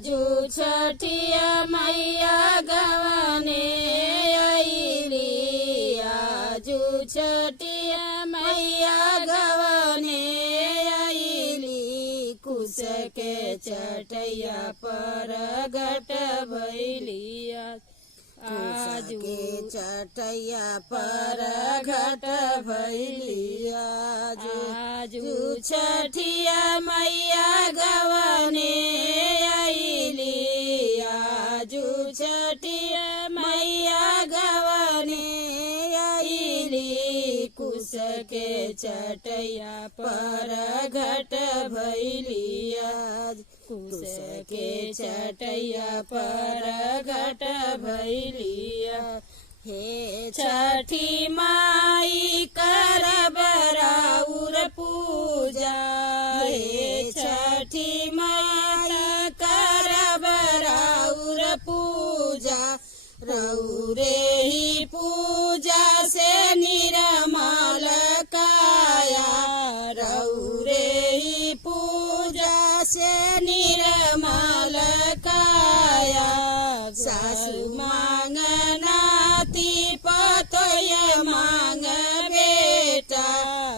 आजू छठिया मैया गवाने आईली। आजू छठिया मैया गवाने आईली। कुश के चटैया पर घट भैली। आजू के चटैया पर घट भैली। आजू छठिया मैया गवाने आईली। आजू छठिया मैया गवाने आईली। कुश के चटैया पर घट भैली। कुश के चटैया पर घट भैली। हे छठी माई करब राउर पूजा। हे छठी माई करब राउर पूजा। रौरे ही पूजा से निर्मल काया। रौरे ही पूजा से निर्मल काया। सासु मांग नाती पतोय मांग बेटा।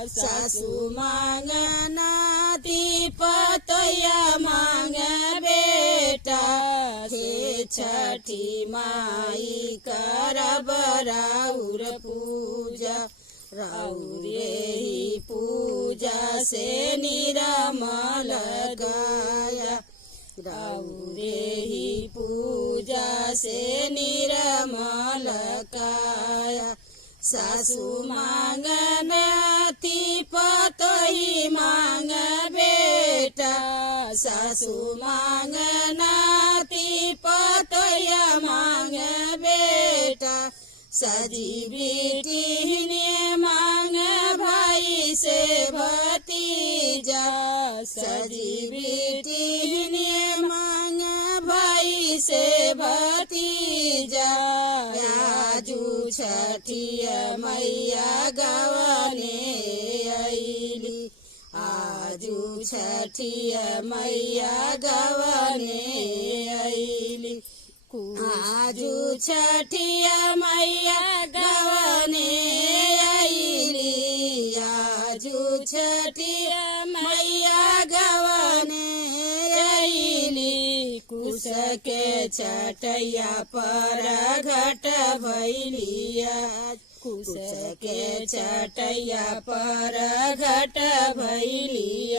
सासु मांग नाती पतोय मांग बेटा। हे छठी माई करब राउर पूजा। राउरे ही पूजा से निर्मल काया। राउरे ही पूजा से निर्मल काया। सासु मांग नाती पतोही मांग बेटा। सासु मांग नाती पतोय मांग बेटा। सजी बेटी ने मांग भाई से भतीजा। सजी बेटी ने मांग भाई से भतीजा। आजू छठिया मैया गवाने आईली। आजू छठिया मैया गवाने आईली। आजू छठिया मैया गवाने आईली। आजू छठिया मैया गवाने आईली। कुश के चटैया पर घट भैली। कुश के चटैया पर घट भैली।